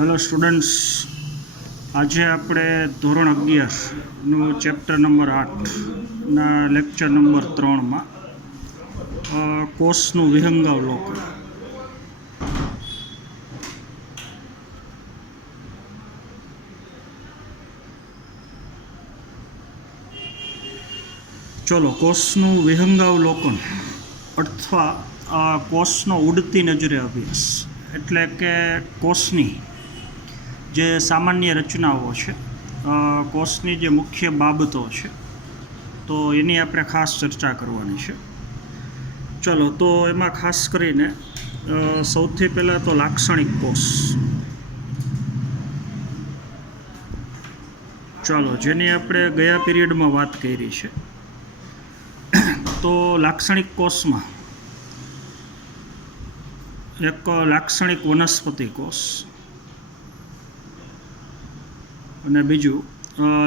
Hello students, આજે આપણે ધોરણ 11નું ચેપ્ટર નંબર 8ના લેક્ચર નંબર 3માં કોષનું વિહંગાવલોકન. ચલો, કોષનું વિહંગાવલોકન અથવા કોષનો ઉડતી નજરે અભ્યાસ એટલે કે કોષની જે સામાન્ય રચનાઓ છે, કોષની જે મુખ્ય બાબતો છે, તો એની આપણે ખાસ ચર્ચા કરવાની છે. ચલો, તો એમાં ખાસ કરીને સૌથી પહેલાં તો લાક્ષણિક કોષ. ચાલો, જેની આપણે ગયા પીરિયડમાં વાત કરી છે. તો લાક્ષણિક કોષમાં એક લાક્ષણિક વનસ્પતિ કોષ અને બીજું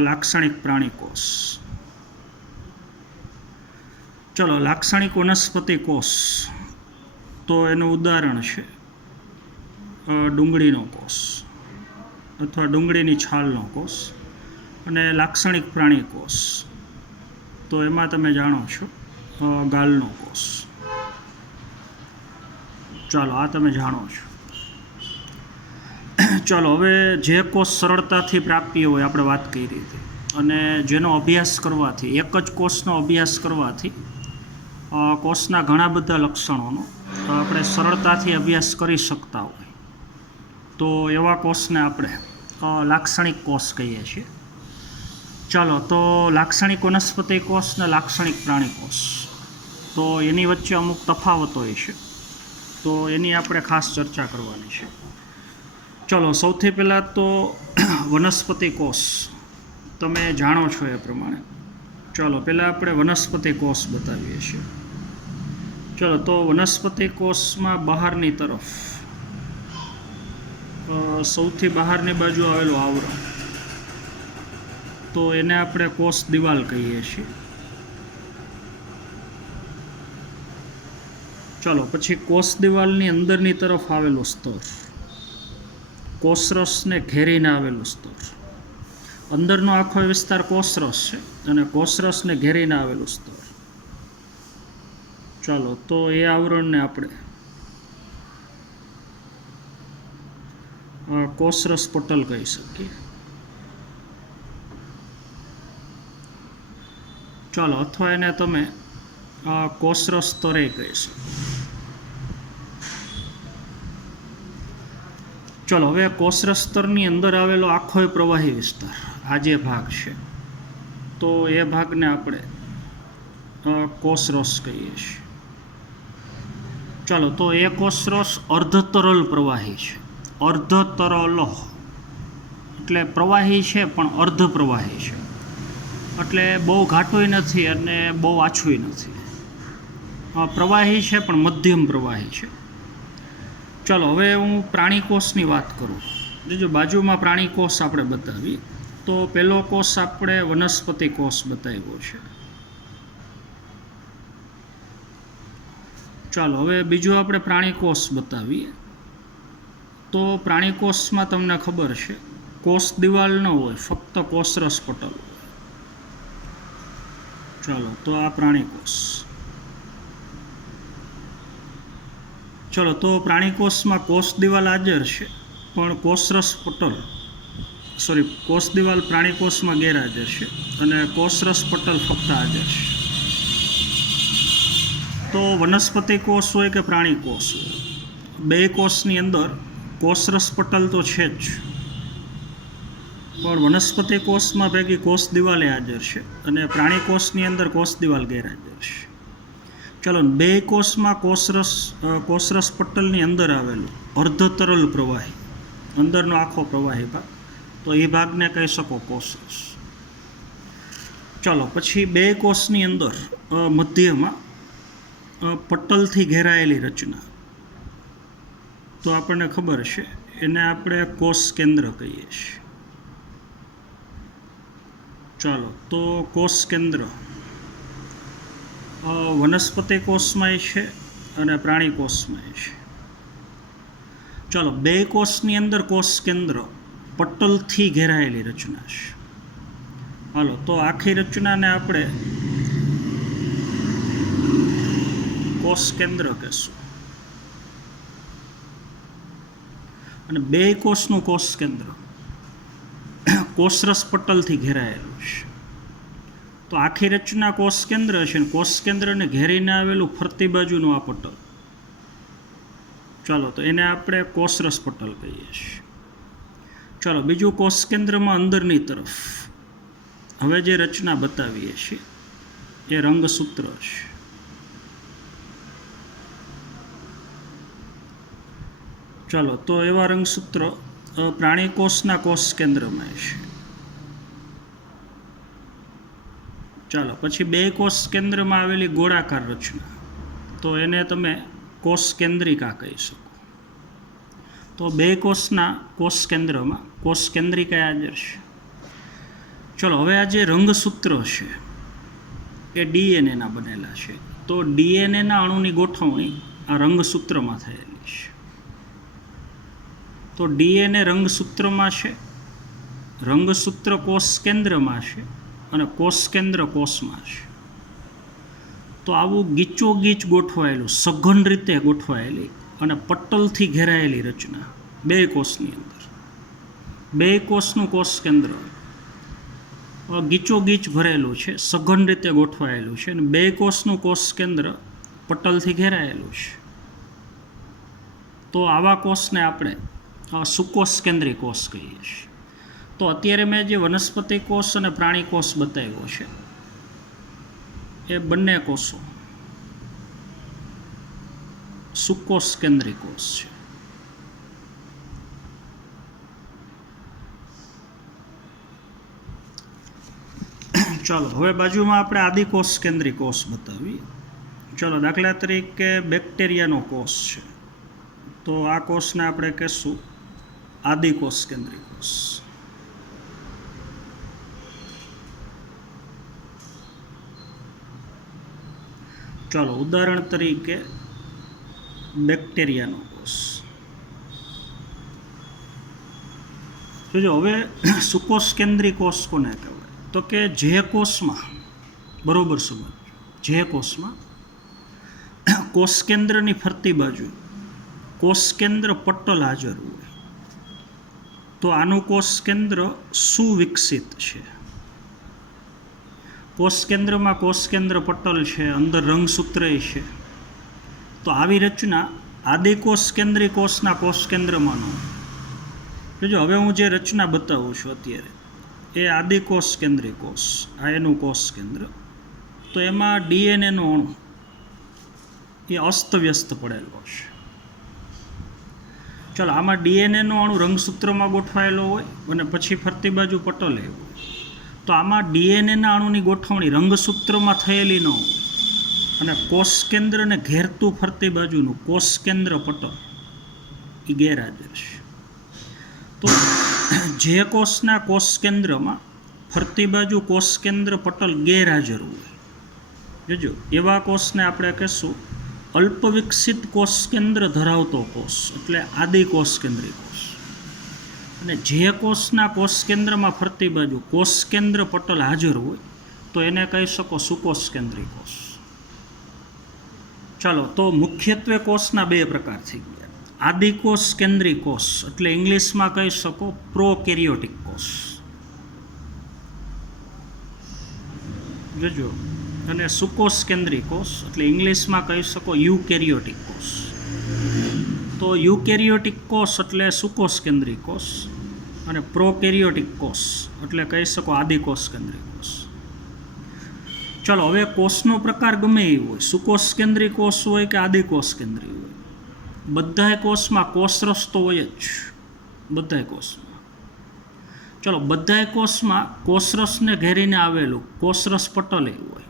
લાક્ષણિક પ્રાણી કોષ. ચલો, લાક્ષણિક વનસ્પતિ કોષ તો એનું ઉદાહરણ છે ડુંગળીનો કોષ અથવા ડુંગળીની છાલનો કોષ. અને લાક્ષણિક પ્રાણી કોષ તો એમાં તમે જાણો છો ગાલનો કોષ. ચાલો, આ તમે જાણો છો. ચાલો, હવે જે કોષ સરળતાથી પ્રાપ્ય હોય, આપણે વાત કરી હતી, અને જેનો અભ્યાસ કરવાથી, એક જ કોષનો અભ્યાસ કરવાથી કોષના ઘણા બધા લક્ષણોનો આપણે સરળતાથી અભ્યાસ કરી શકતા હોય, તો એવા કોષને આપણે લાક્ષણિક કોષ કહીએ છીએ. ચાલો, તો લાક્ષણિક વનસ્પતિ કોષ અને લાક્ષણિક પ્રાણી કોષ, તો એની વચ્ચે અમુક તફાવત હોય છે, તો એની આપણે ખાસ ચર્ચા કરવાની છે. ચલો, સૌથી પહેલાં તો વનસ્પતિ કોષ તમે જાણો છો એ પ્રમાણે. ચલો, પહેલાં આપણે વનસ્પતિ કોષ બતાવીએ છીએ. ચલો, તો વનસ્પતિ કોષમાં બહારની તરફ સૌથી બહારની બાજુ આવેલું આવરણ, તો એને આપણે કોષ દિવાલ કહીએ છીએ. ચલો, પછી કોષ દિવાલની અંદરની તરફ આવેલું સ્તર, કોષરસને ઘેરીને આવેલું સ્તર. અંદરનો આખો વિસ્તાર કોષરસ છે અને કોષરસને ઘેરીને આવેલું સ્તર. ચાલો, તો એ આવરણને આપણે કોષરસ પટલ કહી શકીએ. ચાલો, અથવા એને તમે કોષરસ સ્તરે કહી શકો. ચલો, હવે કોષરસ સ્તરની અંદર આવેલો આખો પ્રવાહી વિસ્તાર, આ જે ભાગ છે, તો એ ભાગને આપણે કોષરસ કહીએ છીએ. ચાલો, તો એ કોષરસ અર્ધતરલ પ્રવાહી છે. અર્ધતરલ એટલે પ્રવાહી છે પણ અર્ધ પ્રવાહી છે, એટલે બહુ ઘાટુંય નથી અને બહુ આછુંય નથી. પ્રવાહી છે પણ મધ્યમ પ્રવાહી છે. ચલો, હવે હું પ્રાણી કોષની વાત કરું. જો બાજુમાં પ્રાણી કોષ આપણે બતાવીએ, તો પહેલો કોષ આપણે વનસ્પતિ કોષ બતાવ્યો છે. ચાલો, હવે બીજું આપણે પ્રાણી કોષ બતાવીએ. તો પ્રાણી કોષમાં તમને ખબર છે કોષ દિવાલ ન હોય, ફક્ત કોષરસ પટલ હોય. ચાલો, તો આ પ્રાણી કોષ. ચલો, તો પ્રાણી કોષમાં કોષ દિવાલ હાજર છે પણ કોષરસ દિવાલ પ્રાણી કોષમાં ગેરહાજર છે અને કોષરસ પટલ ફક્ત હાજર છે. તો વનસ્પતિ કોષ હોય કે પ્રાણી કોષ હોય, બે કોષની અંદર કોષરસ પટલ તો છે જ, પણ વનસ્પતિ કોષમાં ભેગી કોષ દિવાલે હાજર છે અને પ્રાણી કોષની અંદર કોષ દિવાલ ગેરહાજર છે. ચલો, બે કોષમાં કોષરસ પટલની અંદર આવેલું અર્ધતરલ પ્રવાહી, અંદરનો આખો પ્રવાહી ભાગ, તો એ ભાગને કહી શકો કોષરસ. ચલો, પછી બે કોષની અંદર મધ્યમાં પટલથી ઘેરાયેલી રચના, તો આપણને ખબર છે એને આપણે કોષ કેન્દ્ર કહીએ છીએ. ચાલો, તો કોષ કેન્દ્ર વનસ્પતિ કોષમાંય છે અને પ્રાણી કોષમાંય છે. ચલો, બે કોષની અંદર કોષ કેન્દ્ર પટલથી ઘેરાયેલી રચના છે. હાલો, તો આખી રચનાને આપણે કોષ કેન્દ્ર કહેશું. અને બે કોષનું કોષ કેન્દ્ર કોષરસ પટલથી ઘેરાયેલું છે. તો આખી રચના કોષ કેન્દ્ર છે, અને કોષ કેન્દ્રને ઘેરીને આવેલું ફરતી બાજુનું આ પટલ, ચાલો તો એને આપણે કોષરસ પટલ કહીએ છીએ. ચાલો, બીજું કોષ કેન્દ્રમાં અંદરની તરફ હવે જે રચના બતાવીએ છીએ એ રંગસૂત્ર છે. ચાલો, તો એવા રંગસૂત્ર પ્રાણી કોષના કોષ કેન્દ્રમાં છે. ચાલો, પછી બે કોષ કેન્દ્રમાં આવેલી ગોળાકાર રચના, તો એને તમે કોષ કેન્દ્રિકા કહી શકો. તો બે કોષના કોષ કેન્દ્રમાં કોષ કેન્દ્રિકા હાજર છે. ચલો, હવે આ જે રંગસૂત્ર છે એ ડીએનએના બનેલા છે. તો ડીએનએના અણુની ગોઠવણી આ રંગસૂત્રમાં થયેલી છે. તો ડીએનએ રંગસૂત્રમાં છે, રંગસૂત્ર કોષ કેન્દ્રમાં છે, અને કોષ કેન્દ્ર કોષમાં છે. તો આવું ગીચોગીચ ગોઠવાયેલું, સઘન રીતે ગોઠવાયેલી અને પટલથી ઘેરાયેલી રચના બે કોષની અંદર, બે કોષનું કોષ કેન્દ્ર ગીચોગીચ ભરેલું છે, સઘન રીતે ગોઠવાયેલું છે, અને બે કોષનું કોષ કેન્દ્ર પટલથી ઘેરાયેલું છે. તો આવા કોષને આપણે સુકોષ કેન્દ્રી કોષ કહીએ છીએ. તો અત્યારે મેં જે વનસ્પતિ કોષ અને પ્રાણી કોષ બતાવ્યો છે એ બંને કોષો સુકોષ કેન્દ્રી કોષ છે. ચાલો, હવે બાજુમાં આપણે આદિકોષ કેન્દ્રી કોષ બતાવીએ. ચાલો, દાખલા તરીકે બેક્ટેરિયાનો કોષ છે, તો આ કોષને આપણે કહેશું આદિકોષ કેન્દ્રી કોષ. ચાલો, ઉદાહરણ તરીકે બેક્ટેરિયાનો કોષ જોજો. હવે સુકોષ કેન્દ્રી કોષ કોને કહેવાય? તો કે જે કોષમાં, બરોબર સમજ, જે કોષમાં કોષ કેન્દ્રની ફરતી બાજુ કોષ કેન્દ્ર પટલ હાજર હોય તો આનું કોષ કેન્દ્ર સુવિકસિત છે. કોષ કેન્દ્રમાં કોષ કેન્દ્ર પટલ છે, અંદર રંગસૂત્ર છે. તો આવી રચના આદિકોષ કેન્દ્રી કોષના કોષ કેન્દ્રમાં ન. જો હવે હું જે રચના બતાવું છું અત્યારે એ આદિકોષ કેન્દ્રી કોષ, આ એનું કોષ કેન્દ્ર. તો એમાં ડીએનએનો અણુ એ અસ્તવ્યસ્ત પડેલો છે. ચાલો, આમાં ડીએનએનો અણુ રંગસૂત્રમાં ગોઠવાયેલો હોય અને પછી ફરતી બાજુ પટલ હોય. તો આમાં ડીએનએના અણુની ગોઠવણી રંગસૂત્રમાં થયેલી ન હોય અને કોષ કેન્દ્રને ઘેરતું ફરતી બાજુનું કોષ કેન્દ્ર પટલ એ ગેરહાજર છે. તો જે કોષના કોષ કેન્દ્રમાં ફરતી બાજુ કોષ કેન્દ્ર પટલ ગેરહાજર હોય, જોજો એવા કોષને આપણે કહેશું અલ્પવિકસિત કોષ કેન્દ્ર ધરાવતો કોષ, એટલે આદિકોષ કેન્દ્રી કોષ. અને જે કોષના કોષ કેન્દ્રમાં ફરતી બાજુ કોષ કેન્દ્ર પટલ હાજર હોય તો એને કહી શકો સુકોષ કેન્દ્રી કોષ. ચાલો, તો મુખ્યત્વે કોષના બે પ્રકાર થઈ ગયા. આદિકોષ કેન્દ્રી કોષ એટલે ઇંગ્લિશમાં કહી શકો પ્રોકેરિયોટિક કોષ, જોજો. અને સુકોષ કેન્દ્રી કોષ એટલે ઇંગ્લિશમાં કહી શકો યુકેરિયોટિક કોષ. તો યુકેરિયોટિક કોષ એટલે સુકોષ કેન્દ્રી કોષ અને પ્રોકેરિયોટિક કોષ એટલે કહી શકો આદિકોષ કેન્દ્રી કોષ. ચલો, હવે કોષનો પ્રકાર ગમે એ હોય, સુકોષ કેન્દ્રી કોષ હોય કે આદિકોષ કેન્દ્રી હોય, બધાય કોષમાં કોષરસ તો હોય જ, બધાય કોષમાં. ચલો, બધાય કોષમાં કોષરસને ઘેરીને આવેલું કોષરસ પટલ એવું હોય.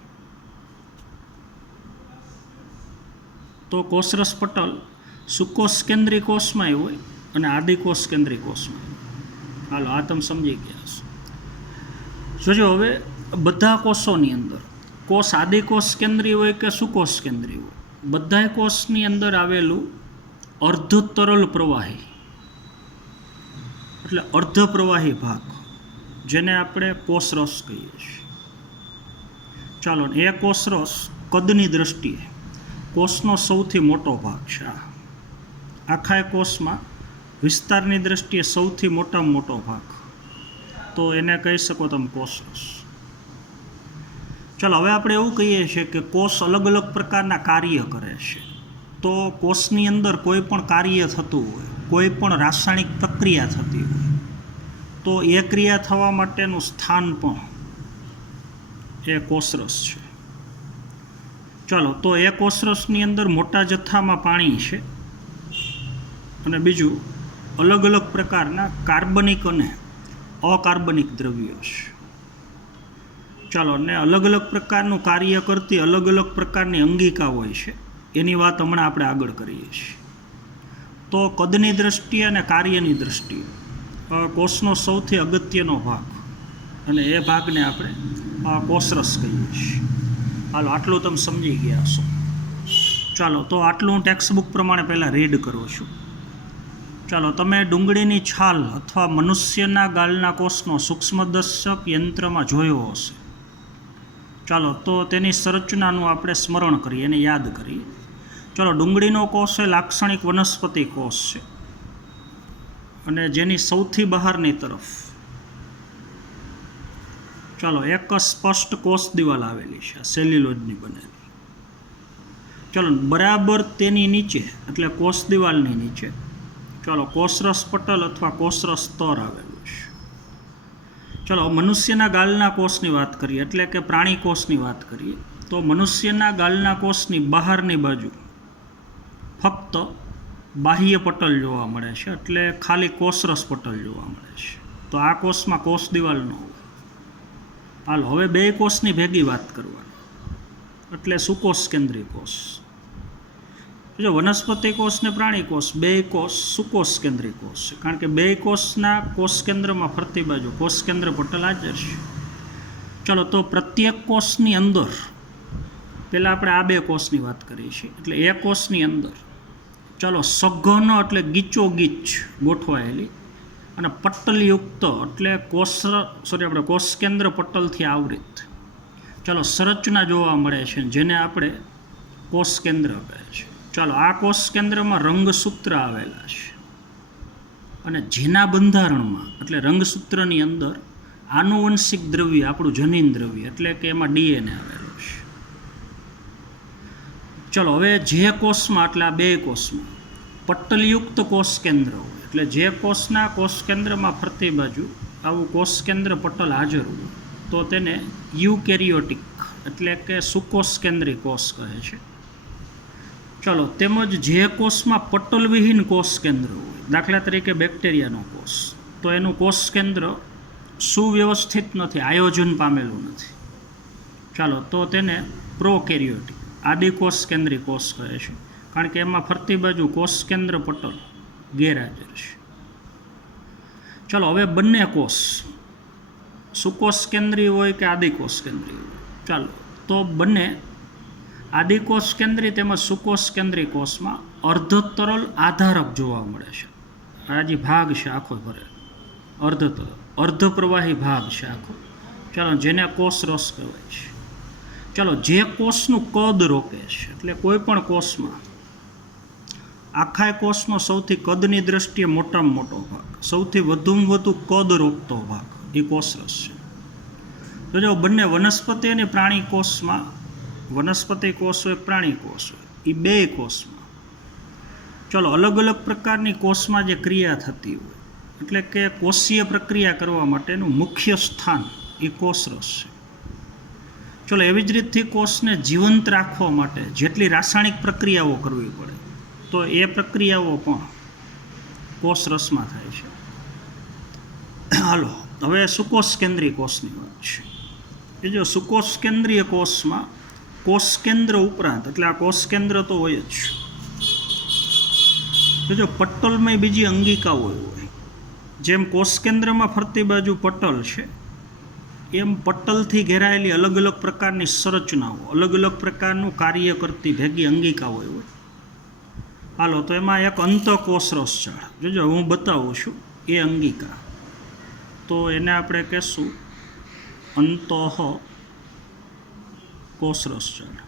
તો કોષરસ પટલ સુકોષ કેન્દ્રી કોષમાં હોય અને આદિકોષ કેન્દ્રી કોષમાં. હાલો, આ તમે સમજી ગયા છો. જોજો, હવે બધા કોષોની અંદર કોષ આદિકોષ કેન્દ્રી હોય કે સુકોષ કેન્દ્રી હોય, બધાય કોષની અંદર આવેલું અર્ધ તરલ પ્રવાહી એટલે અર્ધપ્રવાહી ભાગ, જેને આપણે કોષરસ કહીએ છીએ. ચાલો, એ કોષરસ કદની દ્રષ્ટિએ કોષનો સૌથી મોટો ભાગ છે. આખા કોષમાં વિસ્તારની દ્રષ્ટિએ સૌથી મોટામાં મોટો ભાગ, તો એને કહી શકો તમે કોષરસ. ચાલો, હવે આપણે એવું કહીએ છીએ કે કોષ અલગ અલગ પ્રકારના કાર્ય કરે છે. તો કોષની અંદર કોઈ પણ કાર્ય થતું હોય, કોઈ પણ રાસાયણિક પ્રક્રિયા થતી હોય, તો એ ક્રિયા થવા માટેનું સ્થાન પણ એ કોષરસ છે. ચાલો, તો એ કોષરસની અંદર મોટા જથ્થામાં પાણી છે અને બીજું અલગ અલગ પ્રકારના કાર્બનિક અને અકાર્બનિક દ્રવ્યો છે. ચાલો, ને અલગ અલગ પ્રકારનું કાર્ય કરતી અલગ અલગ પ્રકારની અંગિકા હોય છે, એની વાત હમણાં આપણે આગળ કરીએ છીએ. તો કદની દ્રષ્ટિએ અને કાર્યની દ્રષ્ટિએ કોષનો સૌથી અગત્યનો ભાગ, અને એ ભાગને આપણે કોષરસ કહીએ છીએ. હાલો, આટલું તમે સમજી ગયા હશો. ચાલો, તો આટલું હું ટેક્સ્ટ બુક પ્રમાણે પહેલાં રીડ કરું છું. ચાલો, તમે ડુંગળીની છાલ અથવા મનુષ્યના ગાલના કોષનો સૂક્ષ્મદર્શક યંત્રમાં જોયો હશે. ચાલો, તો તેની સંરચનાનું આપણે સ્મરણ કરીએ, એને યાદ કરીએ. ચાલો, ડુંગળીનો કોષ એ લાક્ષણિક વનસ્પતિ કોષ છે અને જેની સૌથી બહારની તરફ ચાલો એક સ્પષ્ટ કોષ દિવાલ આવેલી છે, સેલ્યુલોઝની બનેલી. ચાલો, બરાબર તેની નીચે એટલે કોષ દિવાલની નીચે ચાલો કોષરસ પટલ અથવા કોષરસ સ્તર આવેલું છે. ચાલો, મનુષ્યના ગાલના કોષની વાત કરીએ, એટલે કે પ્રાણી કોષની વાત કરીએ, તો મનુષ્યના ગાલના કોષની બહારની બાજુ ફક્ત બાહ્ય પટલ જોવા મળે છે, એટલે ખાલી કોષરસ પટલ જોવા મળે છે. તો આ કોષમાં કોષ દિવાલ ન હોય. હાલો, હવે બે કોષની ભેગી વાત કરવાની, એટલે સુકોષ કેન્દ્રીય કોષ. જો વનસ્પતિ કોષ ને પ્રાણી કોષ, બે કોષ સુકોષ કેન્દ્રીય કોષ છે, કારણ કે બે કોષના કોષ કેન્દ્રમાં ફરતી બાજુ કોષ કેન્દ્ર પટલ હાજર છે. ચાલો, તો પ્રત્યેક કોષની અંદર પહેલાં આપણે આ બે કોષની વાત કરીએ છીએ, એટલે એ કોષની અંદર ચાલો સઘન એટલે ગીચોગીચ ગોઠવાયેલી અને પટલયુક્ત એટલે આપણે કોષ કેન્દ્ર પટલથી આવૃત ચાલો સંરચના જોવા મળે છે, જેને આપણે કોષ કેન્દ્ર કહે છે. ચાલો, આ કોષ કેન્દ્રમાં રંગસૂત્ર આવેલા છે અને જેના બંધારણમાં એટલે રંગસૂત્રની અંદર આનુવંશિક દ્રવ્ય, આપણું જનીન દ્રવ્ય, એટલે કે એમાં ડીએનએ આવેલું છે. ચલો, હવે જે કોષમાં એટલે આ બે કોષમાં પટલયુક્ત કોષ કેન્દ્ર હોય, એટલે જે કોષના કોષ કેન્દ્રમાં ફરતી બાજુ આવું કોષ કેન્દ્ર પટલ હાજર હોય, તો તેને યુકેરિયોટિક એટલે કે સુકોષ કેન્દ્રીય કોષ કહે છે. ચાલો, તેમજ જે કોષમાં પટલવિહીન કોષ કેન્દ્ર હોય, દાખલા તરીકે બેક્ટેરિયાનો કોષ, તો એનું કોષ કેન્દ્ર સુવ્યવસ્થિત નથી, આયોજન પામેલું નથી. ચાલો, તો તેને પ્રોકેરિયોટિક આદિકોષ કેન્દ્રીય કોષ કહે છે, કારણ કે એમાં ફરતી બાજુ કોષ કેન્દ્ર પટલ ગેરહાજર છે. ચાલો, હવે બંને કોષ સુકોષ કેન્દ્રીય હોય કે આદિકોષ કેન્દ્રીય હોય, ચાલો તો બંને આદિકોષ કેન્દ્રીય તેમજ સુકોષ કેન્દ્રીય કોષમાં અર્ધતરલ આધારક જોવા મળે છે. આ જે ભાગ છે આખો ભરે અર્ધતરલ અર્ધપ્રવાહી ભાગ છે આખો, ચાલો જેને કોષરસ કહેવાય છે. ચાલો, જે કોષનું કદ રોકે છે, એટલે કોઈ પણ કોષમાં આખા કોષનો સૌથી કદની દ્રષ્ટિએ મોટામાં મોટો ભાગ, સૌથી વધુમાં વધુ કદ રોકતો ભાગ એ કોષરસ છે. તો જો બંને વનસ્પતિ અને પ્રાણી કોષમાં, વનસ્પતિ કોષ હોય પ્રાણી કોષ હોય, એ બે કોષમાં ચલો અલગ અલગ પ્રકારની કોષમાં જે ક્રિયા થતી હોય, એટલે કે કોષીય પ્રક્રિયા કરવા માટેનું મુખ્ય સ્થાન એ કોષરસ છે. ચલો, એવી જ રીતથી કોષને જીવંત રાખવા માટે જેટલી રાસાયણિક પ્રક્રિયાઓ કરવી પડે, તો એ પ્રક્રિયાઓ પણ કોષરસમાં થાય છે. હાલો, હવે સુકોષ કેન્દ્રીય કોષની વાત છે. એ જો સુકોષ કેન્દ્રીય કોષમાં કોષ કેન્દ્ર ઉપરાંત, એટલે આ કોષ કેન્દ્ર તો હોય જ, તો જો પટલમાં બીજી અંગિકાઓ હોય, જેમ કોષ કેન્દ્રમાં ફરતી બાજુ પટલ છે, એમ પટલથી ઘેરાયેલી અલગ અલગ પ્રકારની સંરચનાઓ, અલગ અલગ પ્રકારનું કાર્ય કરતી ભેગી અંગિકાઓ હોય. હાલો, તો એમાં એક અંતઃકોષરસ જાળ, જોજો હું બતાવું છું. એ અંગિકા, તો એને આપણે કહેશું અંતઃ કોષરસ જાળ.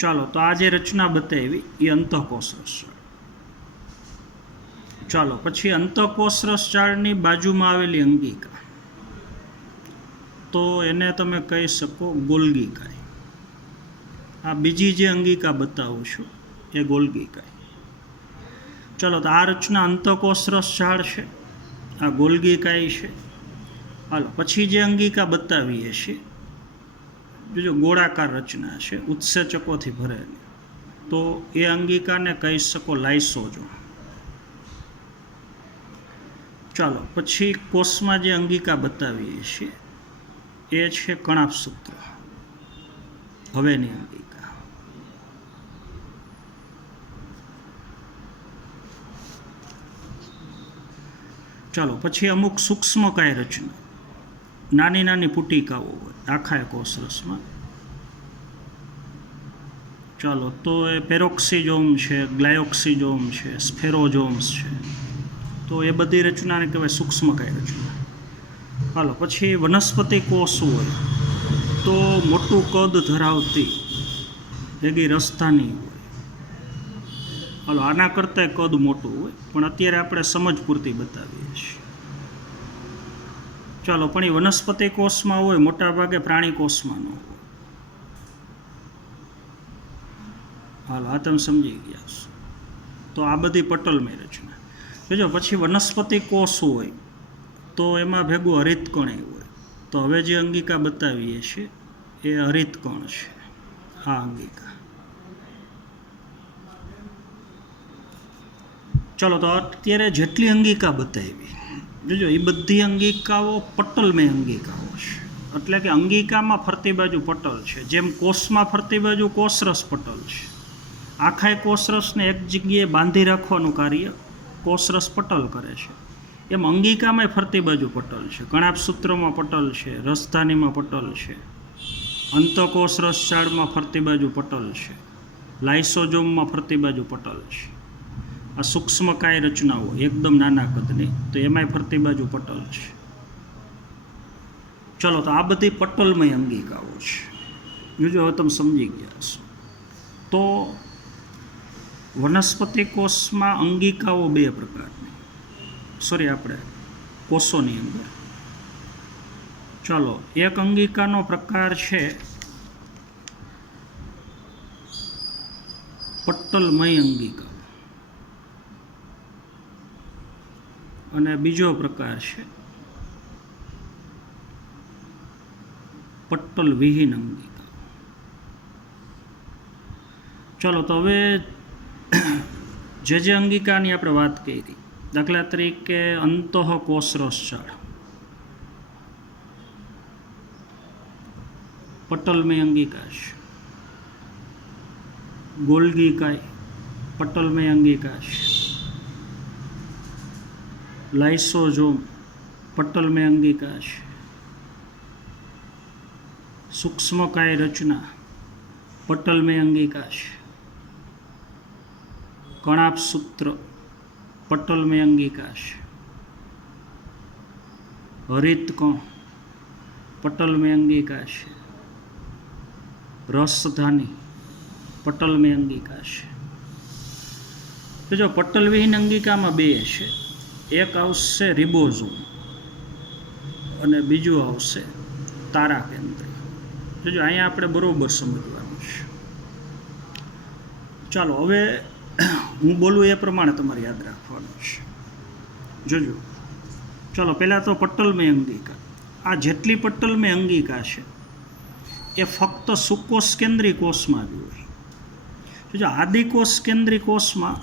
ચાલો, તો આ જે રચના બતાવી એ અંતઃકોષરસ જાળ. ચાલો, પછી અંતઃકોષરસ જાળની બાજુમાં આવેલી અંગિકા, તો એને તમે કહી શકો ગોલ્ગી કાય. આ બીજી જે અંગિકા બતાવું છું એ ગોલ્ગી કાય. ચલો, તો આ રચના અંતઃકોષરસ જાળ છે, આ ગોલ્ગી કાય છે. હાલો, પછી જે અંગિકા બતાવીએ છીએ, જો ગોળાકાર રચના છે, ઉત્સેચકોથી ભરેલી, તો એ અંગિકાને કહી શકો લાઇસોઝોમ. ચાલો, પછી કોષમાં જે અંગિકા બતાવીએ છીએ એ છે કણાભસૂત્ર, હવેની અંગિકા. ચાલો, પછી અમુક સૂક્ષ્મકાય રચના, નાની નાની પુટિકાઓ હોય આખા કોષરસમાં. ચાલો, તો એ પેરોક્સિઝોમ છે, ગ્લાયોક્સિઝોમ છે, સ્ફેરોઝોમ્સ છે, તો એ બધી રચનાને કહેવાય સૂક્ષ્મકાય રચના. હાલો, પછી વનસ્પતિ કોષ હોય તો મોટું કદ ધરાવતી ભેગી રસધાની હોય. હાલો, આના કરતાં કદ મોટું હોય, પણ અત્યારે આપણે સમજ પૂરતી બતાવીએ છીએ. ચાલો, પણ એ વનસ્પતિ કોષમાં હોય, મોટાભાગે પ્રાણી કોષમાં ન હોય. હાલો, આ તમે સમજી ગયા છો. તો આ બધી પટલમય રચના. જો પછી વનસ્પતિ કોષ હોય તો એમાં ભેગું હરિતકણ હોય. તો હવે જે અંગિકા બતાવીએ છીએ એ હરિતકણ છે, આ અંગિકા. ચલો, તો અત્યારે જેટલી અંગિકા બતાવી, જોજો એ બધી અંગિકાઓ પટલમય અંગિકાઓ છે. એટલે કે અંગિકામાં ફરતી બાજુ પટલ છે. જેમ કોષમાં ફરતી બાજુ કોષરસ પટલ છે, આખા કોષરસને એક જગ્યાએ બાંધી રાખવાનું કાર્ય કોષરસ પટલ કરે છે, એમ અંગિકામાં ફરતી બાજુ પટલ છે. કણાભસૂત્રમાં પટલ છે, રસધાનીમાં પટલ છે, અંતઃકોષરસ જાળમાં ફરતી બાજુ પટલ છે, લાઇસોઝોમમાં ફરતી બાજુ પટલ છે. આ સૂક્ષ્મકાય રચનાઓ એકદમ નાના કદની, તો એમાંય ફરતી બાજુ પટલ છે. ચલો, તો આ બધી પટલમય અંગિકાઓ છે. જોજો, હવે તમે સમજી ગયા છો. તો વનસ્પતિ કોષમાં અંગિકાઓ બે પ્રકારની, આપણે કોષોની અંદર. ચાલો, એક અંગિકાનો પ્રકાર છે પટલમય અંગિકા, અને બીજો પ્રકાર છે પટલવિહીન અંગિકા. ચાલો, તો હવે જે અંગિકાની આપણે વાત કરી, દાખલા તરીકે અંતઃકોષરસ જાળ, પટલમય અંગિકા છે. ગોલ્ગી કાય પટલમય અંગિકા છે. લાઇસોઝોમ પટલમય અંગિકા છે. સૂક્ષ્મકાય રચના પટલમય અંગિકા છે. કણાભસૂત્ર પટલમય અંગિકા છે. હરિતકણ પટલમય અંગિકા છે. રસધાની પટલમય અંગિકા છે. તો જો પટલવિહીન અંગિકામાં બે છે, એક આવશે રિબોઝોમ અને બીજું આવશે તારા કેન્દ્ર. જો અહીંયા આપણે બરોબર સમજવાનું છે. ચાલો, હવે હું બોલું એ પ્રમાણે તમારે યાદ રાખવાનું છે. જોજો, ચાલો, પહેલાં તો પટલમય અંગિકા. આ જેટલી પટલમય અંગિકા છે એ ફક્ત સુકોષ કેન્દ્રી કોષમાં જ હોય. જો આદિકોષ કેન્દ્રી કોષમાં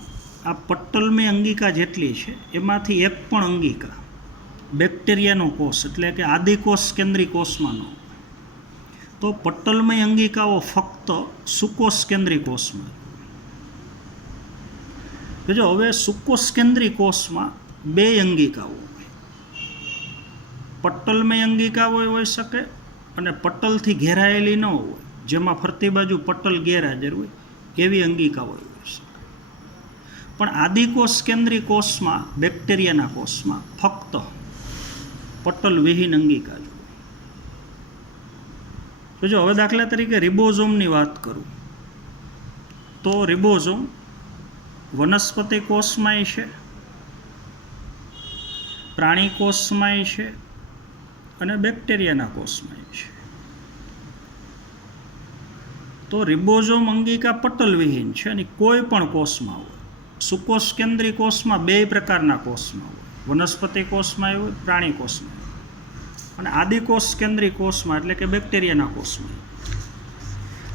આ પટલમય અંગિકા જેટલી છે એમાંથી એક પણ અંગિકા બેક્ટેરિયાનો કોષ એટલે કે આદિકોષ કેન્દ્રી કોષમાં ન. તો પટલમય અંગિકાઓ ફક્ત સુકોષ કેન્દ્રી કોષમાં. જો હવે સુકોષ કેન્દ્રી કોષમાં બે અંગિકાઓ હોય, પટલમય અંગિકાઓ હોઈ શકે અને પટલથી ઘેરાયેલી ન હોય જેમાં ફરતી બાજુ પટલ ગેરહાજર હોય એવી અંગિકાઓ હોય છે. પણ આદિકોષ કેન્દ્રી કોષમાં, બેક્ટેરિયાના કોષમાં ફક્ત પટલ વિહીન અંગિકા જોઈએ. તો જો હવે દાખલા તરીકે રિબોઝોમની વાત કરું તો રિબોઝોમ વનસ્પતિ કોષમાંય છે, પ્રાણી કોષમાંય છે અને બેક્ટેરિયાના કોષમાંય છે. તો રિબોઝોમ અંગિકા પટલ વિહીન છે અને કોઈ પણ કોષમાં હોય. સુકોષ કેન્દ્રી કોષમાં બે પ્રકારના કોષમાં હોય, વનસ્પતિ કોષમાં હોય, પ્રાણી કોષમાં હોય, અને આદિકોષ કેન્દ્રી કોષમાં એટલે કે બેક્ટેરિયાના કોષમાં.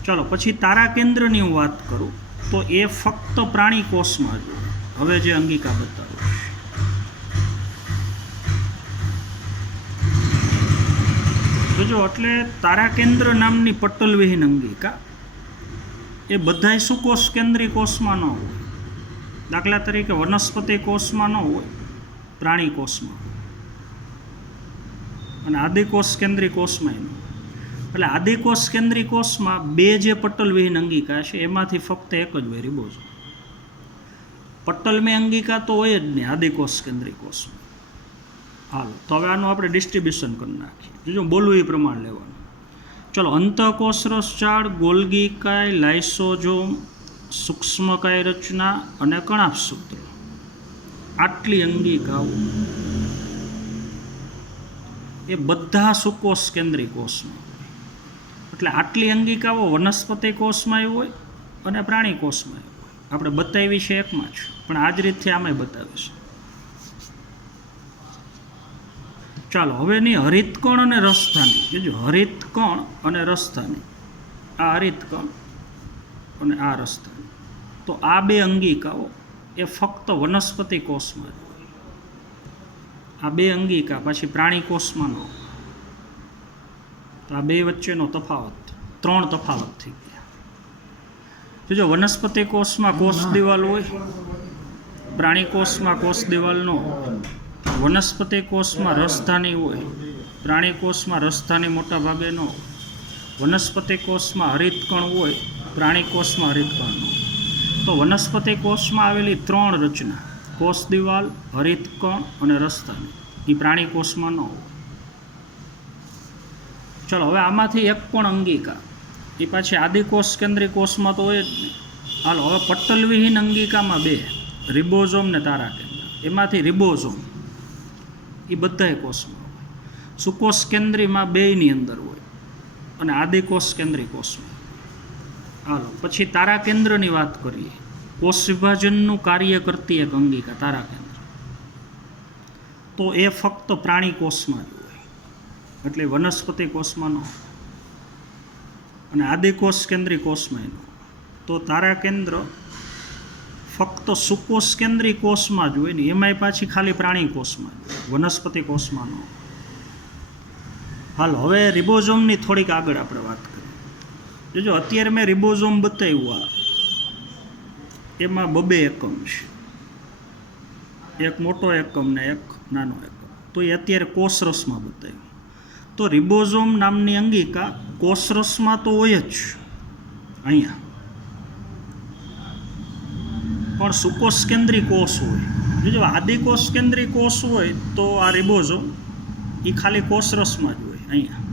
ચલો પછી તારા કેન્દ્રની હું વાત કરું તો એ ફક્ત પ્રાણી કોષમાં જ હોય. હવે જે અંગિકા બતાવું તો જો એટલે તારા કેન્દ્ર નામની પટલ વિહીન અંગિકા એ બધાય સુકોષ કેન્દ્રી કોષમાં ન હોય. દાખલા તરીકે વનસ્પતિ કોષમાં ન હોય, પ્રાણી કોષમાં અને આદિકોષ કેન્દ્રી કોષમાં ન હોય. એટલે આદિકોષ કેન્દ્રી કોષમાં બે જે પટલ વિહીન અંગિકા છે એમાંથી ફક્ત એક જ હોય, રિબોઝોમ. પટલમી અંગિકા તો હોય જ નહીં આદિકોષ કેન્દ્રી કોષમાં. હાલો તો હવે આનું આપણે ડિસ્ટ્રીબ્યુશન કરી નાખીએ. જો બોલવું એ પ્રમાણે લેવાનું. ચલો, અંતઃકોષરસ ઝાડ, ગોલ્ગી કાય, લાઇસોઝોમ, સૂક્ષ્મકાય રચના અને કણાભસૂત્ર, આટલી અંગિકાઓ એ બધા સુકોષ કેન્દ્રી કોષમાં હોય. એટલે આટલી અંગિકાઓ વનસ્પતિ કોષમાં હોય અને પ્રાણી કોષમાં હોય. આપણે બતાવી છે એકમાં જ, પણ આ જ રીતથી આમાંય બતાવીશું. ચાલો હવેની હરિતકણ અને રસધાની. જોજો, હરિતકણ અને રસધાની, આ હરિતકણ અને આ રસધાની. તો આ બે અંગિકાઓ એ ફક્ત વનસ્પતિ કોષમાં જ હોય. આ બે અંગિકા પછી પ્રાણી કોષમાં ન હોય. તો આ બે વચ્ચેનો તફાવત, ત્રણ તફાવત થઈ ગયા. જોજો, વનસ્પતિ કોષમાં કોષ દિવાલ હોય, પ્રાણી કોષમાં કોષ દિવાલ ન હોય. વનસ્પતિ કોષમાં રસધાની હોય, પ્રાણી કોષમાં રસધાની મોટા ભાગે ન હોય. વનસ્પતિ કોષમાં હરિતકણ હોય, પ્રાણી કોષમાં હરિતકણ ન હોય. તો વનસ્પતિ કોષમાં આવેલી ત્રણ રચના, કોષ દિવાલ, હરિતકણ અને રસધાની, એ પ્રાણી કોષમાં ન હોય. ચલો હવે આમાંથી એક પણ અંગિકા એ પાછી આદિકોષ કેન્દ્રી કોષમાં તો હોય જ નહીં. હાલો હવે પટલ વિહીન અંગિકામાં બે, રિબોઝોમ ને તારા કેન્દ્ર. એમાંથી રિબોઝોમ એ બધાય કોષમાં હોય. સુકોષ કેન્દ્રીમાં બેયની અંદર હોય અને આદિકોષ કેન્દ્રી કોષમાં. હાલો પછી તારા કેન્દ્રની વાત કરીએ. કોષ વિભાજનનું કાર્ય કરતી એક અંગિકા તારા કેન્દ્ર, તો એ ફક્ત પ્રાણી કોષમાં જ હોય, એટલે વનસ્પતિ કોષમાં ન હોય અને આદિકોષ કેન્દ્રી કોષમાં ન હોય. તો તારા કેન્દ્ર ફક્ત સુકોષ કેન્દ્રી કોષમાં જ હોય ને, એમાંય પાછી ખાલી પ્રાણી કોષમાં જ હોય, વનસ્પતિ કોષમાં ન હોય. હાલો હવે રિબોઝોમની થોડીક આગળ આપણે વાત કરીએ. જોજો, અત્યારે મેં રિબોઝોમ બતાવ્યું, આ એમાં બબે એકમ છે, એક મોટો એકમ ને એક નાનો એકમ. તો એ અત્યારે કોષરસમાં બતાવ્યું. તો રિબોઝોમ નામની અંગિકા કોષરસમાં તો હોય જ અહીંયા, પણ સુકોષ કેન્દ્રી કોષ હોય. જો આદિકોષ કેન્દ્રી કોષ હોય તો આ રિબોઝોમ એ ખાલી કોષરસમાં જ હોય અહીંયા,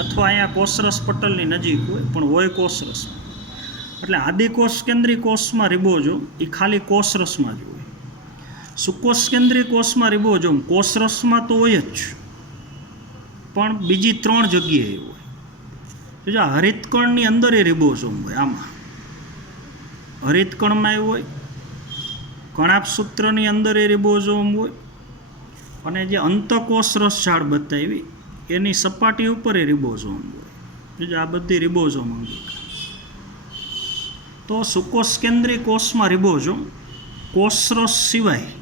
અથવા અહીંયા કોષરસ પટલની નજીક હોય, પણ હોય કોષરસમાં. એટલે આદિકોષ કેન્દ્રી કોષમાં રિબોઝોમ એ ખાલી કોષરસમાં જ હોય. સુકોષ કેન્દ્રી કોષમાં રિબોઝોમ કોષરસમાં તો હોય જ, પણ બીજી ત્રણ જગ્યાએ હોય. જો હરિતકણની અંદર એ રિબોઝોમ હોય, આમાં હરિતકણમાં હોય, કણાભસૂત્રની અંદર એ રિબોઝોમ હોય, અને જે અંતઃકોષરસ ઝાડ બતાવી એની સપાટી ઉપર એ રિબોઝોમ હોય. જો આ બધી રિબોઝોમ અંગિકા. તો સુકોષ કેન્દ્રી કોષમાં રિબોઝોમ કોષરસ સિવાય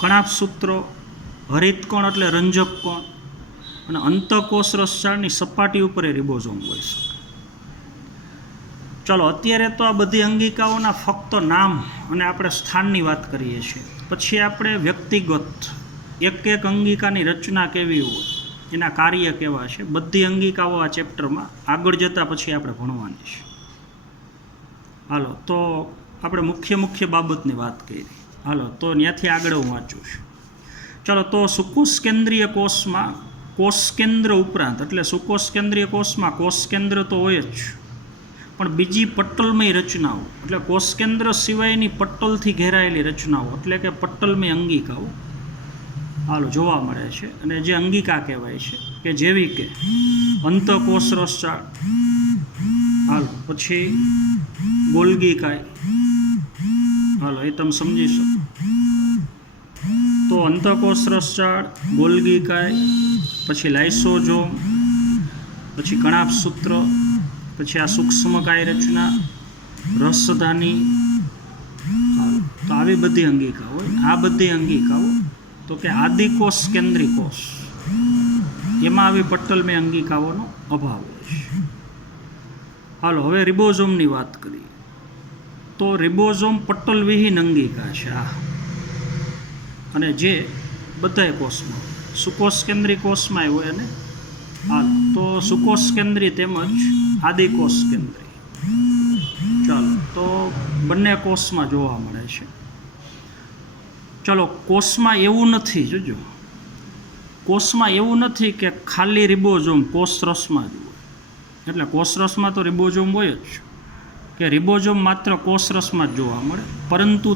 કણાભસૂત્ર, હરિતકણ એટલે રંજક કણ અને અંતઃકોષરસ ઝાડની સપાટી ઉપર એ રિબોઝોમ હોય છે. ચલો અત્યારે તો આ બધી અંગિકાઓના ફક્ત નામ અને આપણે સ્થાનની વાત કરીએ છીએ. પછી આપણે વ્યક્તિગત એક એક અંગિકાની રચના કેવી હોય એના કાર્ય કેવા છે, બધી અંગિકાઓ આ ચેપ્ટરમાં આગળ જતાં પછી આપણે ભણવાની છે. હાલો, તો આપણે મુખ્ય બાબતની વાત કરી. હાલો, તો ત્યાંથી આગળ હું વાંચું છું. ચાલો, તો સુકોષકેન્દ્રીય કોષમાં કોષકેન્દ્ર ઉપરાંત, એટલે સુકોષકેન્દ્રીય કોષમાં કોષકેન્દ્ર તો હોય જ, પણ બીજી પટ્ટલમય રચનાઓ, એટલે કોષકેન્દ્ર સિવાયની પટ્ટલથી ઘેરાયેલી રચનાઓ, એટલે કે પટ્ટલમય અંગિકાઓ હાલો જોવા મળે છે. અને જે અંગિકા કહેવાય છે કે જેવી કે અંતઃકોષ રસજાળ, હાલો પછી ગોલ્ગી કાય, હાલો એ તમે સમજી શકો. તો અંતઃકોષ રસજાળ, ગોલ્ગી કાય, પછી લાઇસોઝોમ, પછી કણાભસૂત્ર, પછી આ સૂક્ષ્મકાય રચના, રસધાની, તો આવી બધી અંગિકાઓ હોય. આ બધી અંગિકાઓ તો કે આદિકોષ કેન્દ્રી કોષ, એમાં આવી પટ્ટલમય અંગિકાઓનો અભાવ હોય છે. હાલો, હવે રિબોઝોમની વાત કરીએ. તો રિબોઝોમ પટ્ટલવિહીન અંગિકા છે આ, અને જે બધાય કોષમાં, સુકોષ કેન્દ્રી કોષમાં હોય. અને હાલ તો સુકોષ કેન્દ્રી તેમજ આદિકોષ કેન્દ્રી, ચાલો તો બંને કોષમાં જોવા મળે છે. ચલો, કોષમાં એવું નથી, જોજો, કોષમાં એવું નથી કે ખાલી રિબોઝોમ કોષરસમાં જ હોય. એટલે કોષરસમાં તો રિબોઝોમ હોય જ, કે રિબોઝોમ માત્ર કોષરસમાં જ જોવા મળે, પરંતુ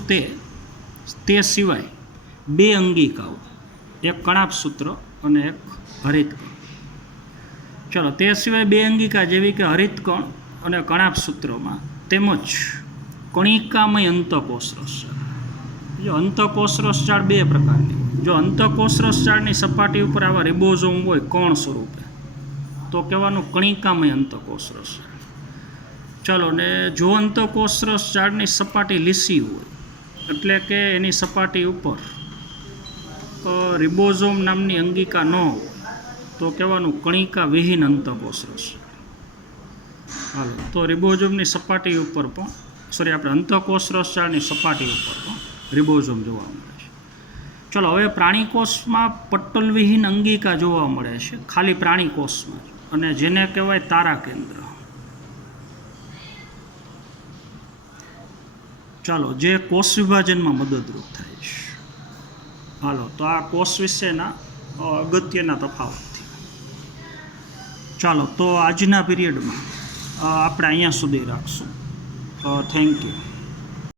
તે સિવાય બે અંગિકાઓ, એક કણાભસૂત્ર અને એક હરિતકણ. ચલો, તે સિવાય બે અંગિકા જેવી કે હરિતકણ અને કણાભસૂત્રમાં, તેમજ કણિકામય અંતઃકોષ રસજાળ. જો અંતઃકોષ રસજાળ બે પ્રકારની. જો અંતઃકોષ રસજાળની સપાટી ઉપર આવા રિબોઝોમ હોય કણ સ્વરૂપે, તો કહેવાનું કણિકામય અંતઃકોષ રસજાળ. ચલો, ને જો અંતઃકોષ રસજાળની સપાટી લીસી હોય, એટલે કે એની સપાટી ઉપર રિબોઝોમ નામની અંગિકા ન હોય, તો કહેવાનું કણિકા વિહીન અંતઃકોષ રસજાળ. હાલો, તો રિબોઝોમની સપાટી ઉપર પણ આપણે અંતઃકોષ રસજાળની સપાટી ઉપર પણ રિબોઝોમ જોવા મળે છે. ચલો, હવે પ્રાણીકોષમાં પટ્ટલવિહીન અંગિકા જોવા મળે છે, ખાલી પ્રાણીકોષમાં જ, અને જેને કહેવાય તારા કેન્દ્ર. ચાલો, જે કોષ વિભાજનમાં મદદરૂપ થાય છે. હાલો, તો આ કોષ વિશેના અગત્યના તફાવતથી. ચાલો, તો આજના પીરિયડમાં આપણે અહીંયા સુધી રાખશું. Thank you.